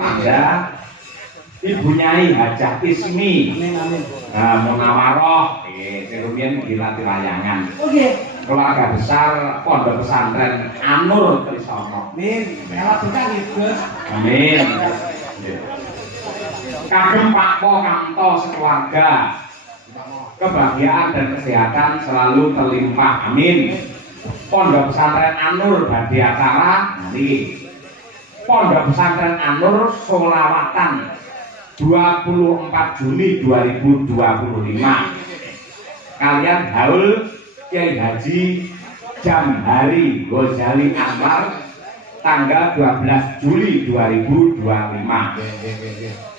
Anda Ibu Nyai Hajah Ismi. Amin amin. Nah, Munawaroh, kemudian dilatih layangan. Oke. Keluarga besar Pondok Pesantren Anur Trisono. Amin. Ela berkah Gus. Amin. Kagem Pak Po Kamto sekeluarga. Kebahagiaan dan kesehatan selalu terlimpah. Amin. Pondok Pesantren Anur badhe acara niki. Pondok Pesantren Anur Solawatan 24 Juli 2025 kalian haul Kiai Haji Jamhari Ghazali Anwar tanggal 12 Juli 2025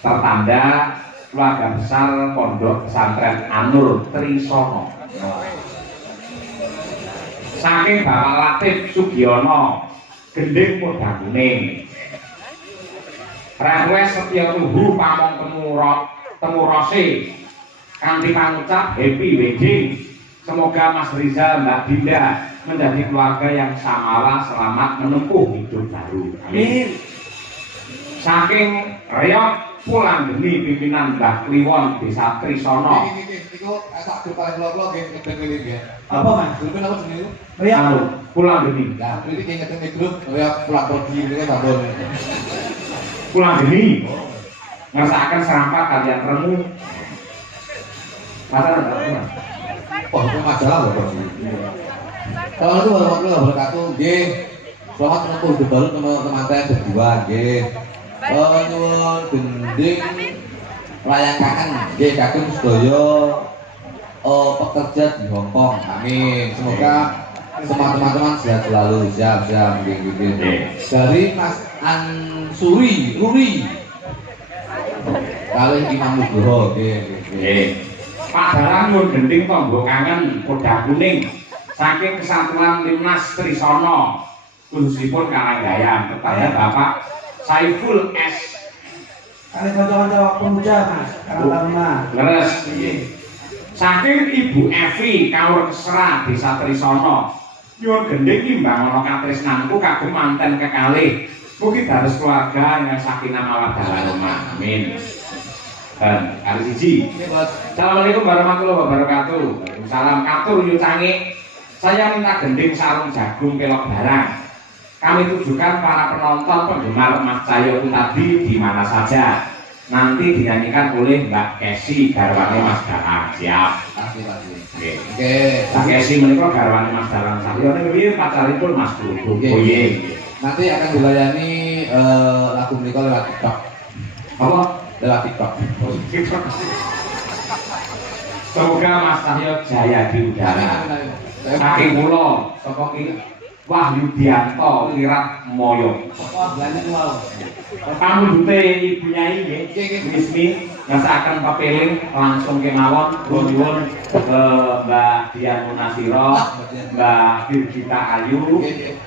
tertanda keluarga besar Pondok Pesantren Anur Trisono. Saking Bapak Latif Sugiono Gending Muda Kuning Request Setia Tuhu Pamong Temurose kanthi pangucap happy wedding. Semoga Mas Rizal Mbak Dinda menjadi keluarga yang samalah selamat menempuh hidup baru. Amin. Saking Reok Pulang Geni pimpinan Mbah Kliwon Desa Trisono. Iku sak grup paling kula nggih ngedeng nggih. Apa Mas? Grup apa jenenge? Reok Pulang Geni. Lah, iki nggih ngedeng grup Reok Pulang Pergi niku sampun. Pulang Geni ngersakan serampat kalian remu Oh, itu masalah loh. Assalamualaikum warahmatullahi wabarakatuh. Nggih. Selamat menempuh hidup baru teman-teman saya berdua nggih. Nyuwun gending layangan nggih kagem sedaya pekerja di Hong Kong. Amin. Semoga semua teman-teman sehat selalu. Siap nggih. Dari Mas Ansuri Nuri kali Imam Nugroho nggih. Pak Darang nyuwun gending tangga kangen Kuda Kuning saking Kesatuan Timnas Trisono khususipun Karanggayan kepada Bapak Saiful S. Kali kanca-kanca pemuda Mas, Karang Taruna. Leres. Saking Ibu Evi Kaur Kesera Desa Trisono nyuwun gending imbangono katresnanku kagem manten kekalih mugi dados keluarga yang sakinah mawaddah warahmah. Amin. Dan hari siji. Assalamualaikum warahmatullahi wabarakatuh. Waalaikumsalam. Katur yu canggih. Saya minta gending sarung jagung pelok barang. Kami tujukan para penonton penggemar Mas Cahyo tadi di mana saja. Nanti dinyanyikan oleh Mbak Kesi garwane Mas Darang. Siap. Oke. Mbak Kesi menika garwane Mas Darang. Cahyo niki pacaripun Mas Duduk. Nanti akan dilayani lagu menika lewat TikTok. Apa? Lewat TikTok. Semoga Mas Cahyo jaya di udara. Saking kula saka Wahyudianto Lirat Moyo. Wah, belanja wow. Pamundute Ibu Nyai nggih. Resmi ngasakaken pepeling langsung kemawon nyuwun ke Mbak Dian Munasiro, Mbak Birgita Ayu,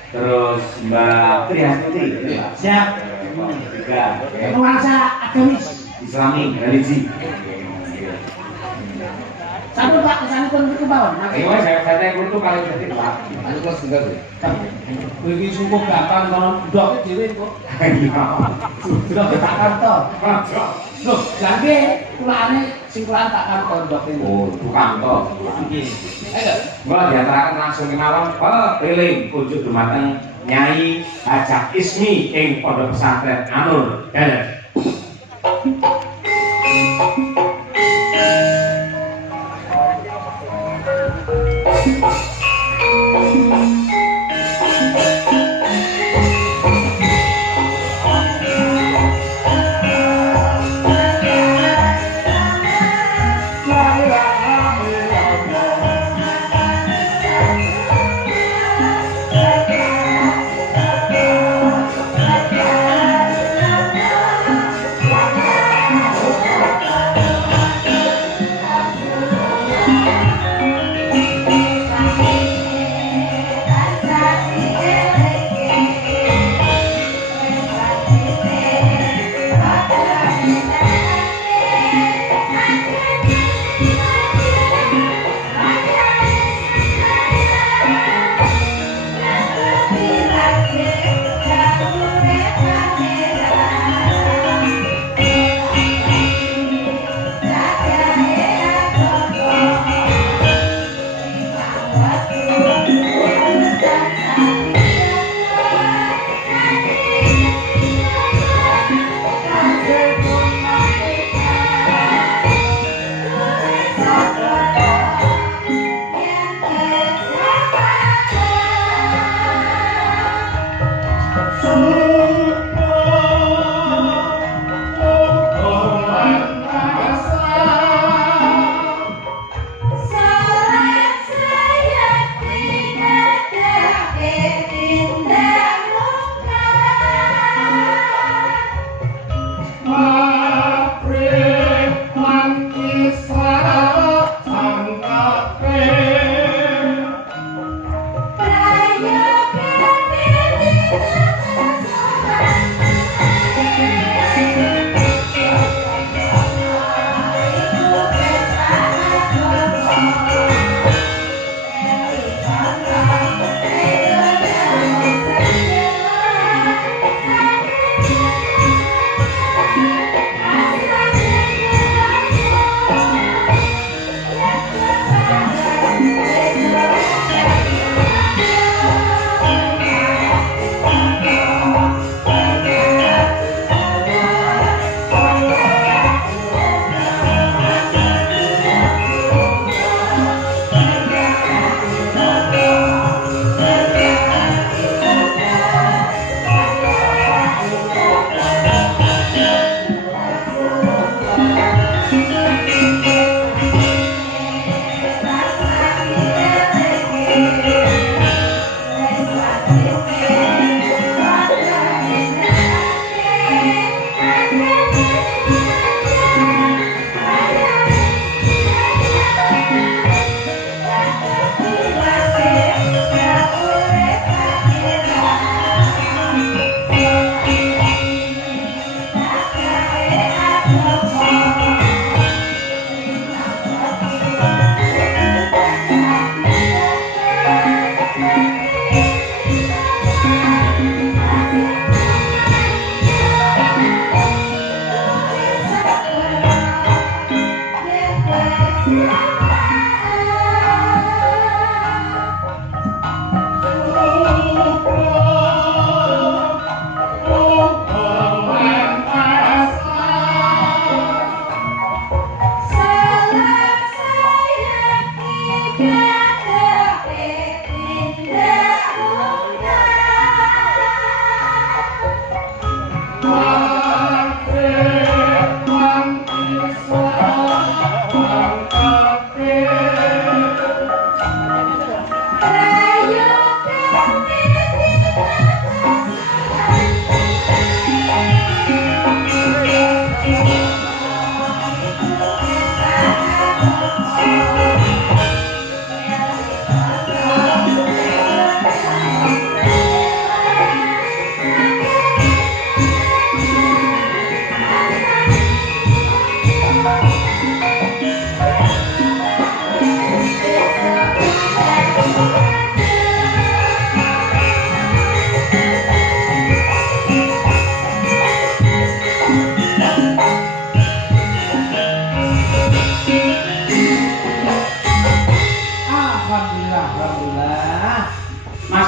terus Mbak Triastuti. Siap. Tiga. Nuansa agamis. Islami religi. Satu Pak, kesana pun ke bawah. Saya kudu kali jadi Pak. Anu kelas tinggal ya. Iki cukup gampang kalau ndok dhewe kok. Ndok tak kantor. Loh, jange kulane sing kulaan tak kantor ndok ini. Oh, tukang to. Nggih. Ayo. Mbak diantarakan langsung kemawon pepeling kunjuk dumateng Nyai Hajah Ismi ing Pondok Pesantren Anur. Dadah.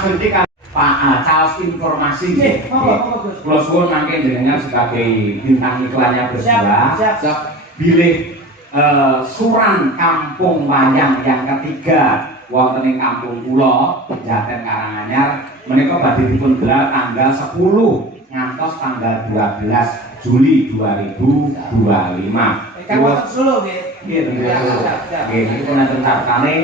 Binti kan Pak Charles informasi. Apa Gus? Kula suwun mangke jenengan sebagai bintang iklannya berdua. Siap. Bilih suran kampung wayang yang ketiga wonten ing kampung kula Jaten Karanganyar menika badhe dipun gelar tanggal 10 ngantos tanggal 12 Juli 2025. Kan wonten Solo nggih. Nggih, nggih, niki pun enten cartane.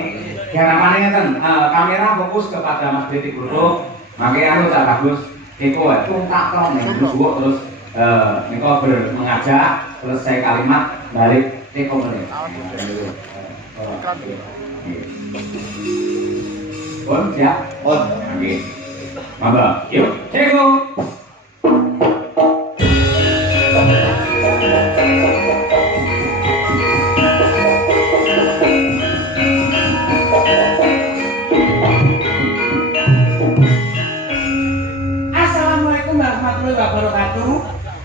Diharapane ngeten, kamera fokus kepada Mas Detik Brodok. Mangke anu Cak Bagus, Eko tungkak tok ning terus nika mengajak selesai kalimat balik Eko meneh. Bon, siap? On. Oke. Monggo. Yuk, Eko. Assalamualaikum warahmatullahi wabarakatuh.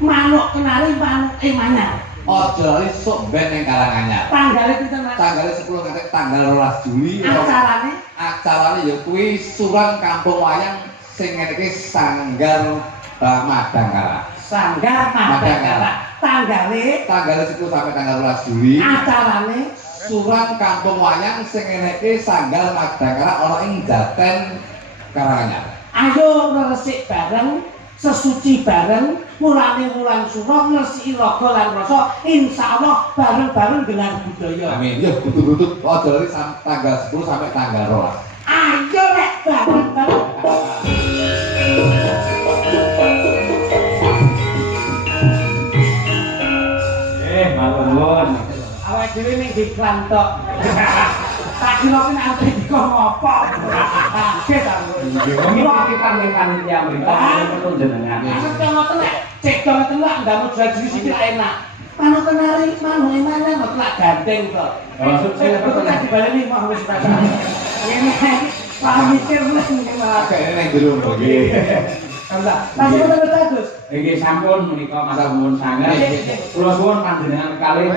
Manuk kenari manuk emanya. Ojo lali sok ben ning Karanganyar. Tanggalnya pinten Mas? Tanggal 10 nganti tanggal 12 Juli. Acarane Acarane ya kuwi suran kampung wayang sing ngeneke Sanggar Madangkara. Sanggar Madangkara. Tanggal 10 sampai tanggal 12 Juli. Acarane Suran kampung wayang sing ngeneke Sanggar Madangkara ana ing Jaten Karanganyar. ayo ngresik bareng, sesuci bareng, mulane wulan sura ngresiki raga lan rasa, insyaallah bareng-bareng gelar budaya. Amin. Ya butut-butut aja lali tanggal 10 sampai tanggal 12. Ayo rek bareng-bareng. Matur nuwun. Awake dhewe ning diklan tok. Tak kira ki nek dikon ngopo. Kaget aku. Nggih, titipan ning panitia mriki menawa jenengan. Aku ngoten nek cek ngoten lak ndamu jual diri sithik enak. Manuk kenari, manuk emane kok lak gandeng kok. Maksud saya Betul tak dibaleni mah wis tak. Ngene paham mikir ngene malah. Kayaknya neng jero nggih. Enggak. Masih betul bagus. Nggih sampun menika matur nuwun sanget. Kula suwun panjenengan paling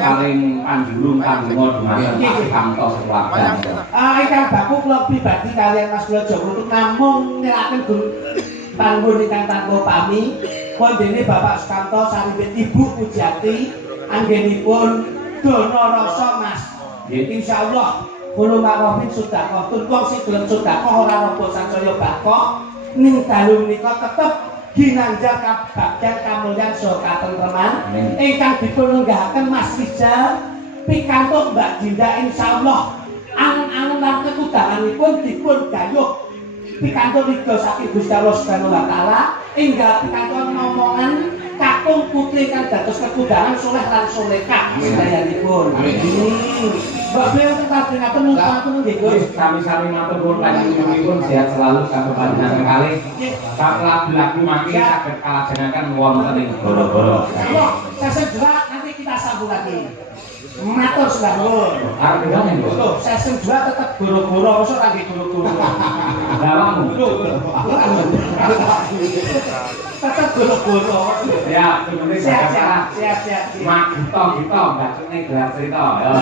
panjulung panjenengan dumateng Pak Kamto sekeluarga. Ingkang baku kula pribadi kalian Mas Kula Joko untuk namung nyeraken panggon ingkang tanpa pami. Kondene Bapak Sukamto saripit Ibu Pujiati anggenipun dono rasa Mas. Insyaallah kula marofin sedekah tur wong sing gelem sedekah ora robo sancaya bakok ning dalu menika tetep ginanjar kabagyan kamulyan saha katentreman ingkang dipun lenggahaken Mas Rizal pikantuk Mbak Dinda insyaallah angen-angen lan kekudanganipun dipun gayuh pikantuk ridho saking Gusti Allah Subhanahu wa taala enggal pikantuk momongan kakung putri kang dados kekudangan soleh lan solehah sedayanipun. Mbak Beliau tetap ngaten nuntun nggih Gus. Sami-sami matur nuwun panjenenganipun sehat selalu kangge panjenengan kalih. Sak lagu-lagu mangke saged kalajengaken wonten ing Boro-boro. Sesi dua nanti kita sambung lagi. Matur sudah nuwun. Arep ngene lho. Loh, sesi dua tetap boro-boro, mosok lagi boro-boro. Dawamu. Tetap boro-boro. Ya, sebenarnya Siap. Mak gitu, Mbak Cune gelar cerita. Ya.